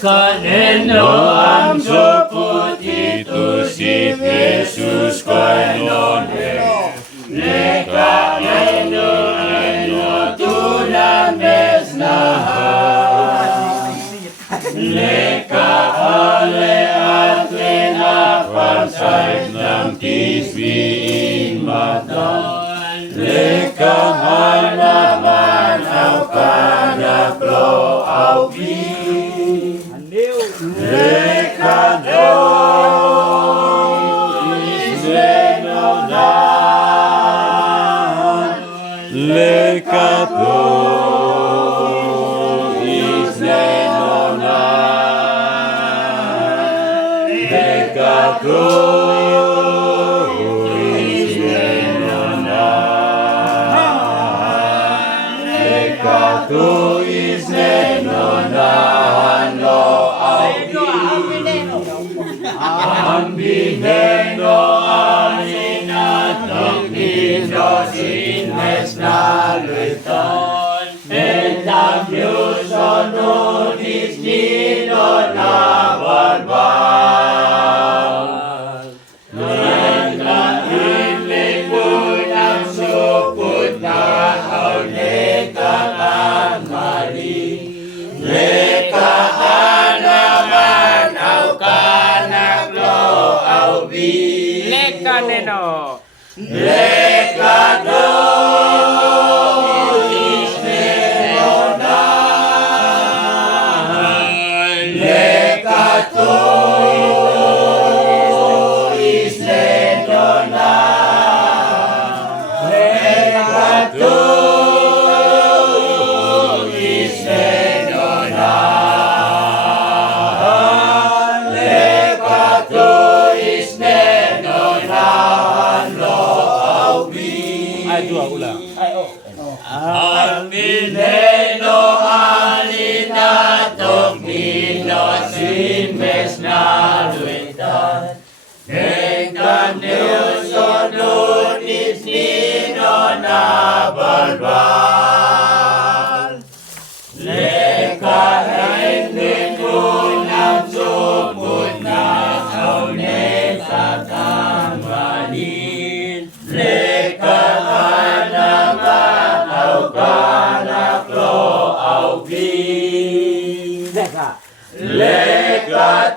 Kaneno ang suput itu si Yesus kainone. Leka eno tulang besnahan. Leka ale atin aparsay ng tisbiin matan. Leka hanaman au kanaklo au bi. Leka is lenonan. Leka is lenonan. Leka is lenonan. Leka is lenonan. Ang bineno aninatang Diyos inmes na luiton. Entang Diyos onunis nino na barbal. Nagkain lingkod ang suput na auleka ang mali. Leka hanaman au kanaklo au bi. Leka neno. Leka is lenonan. Leka is lenonan. Leka is lenonan. Leka is lenonan lo au bi. Ay, dua ulang. Ang bineno alinatok nino sinmes na luitan. Engkan Diyos onunis nino na barbal. Leka hindi ko ng suput na kaunet at ang manin. Leka hanaman au kanaklo au bi. Leka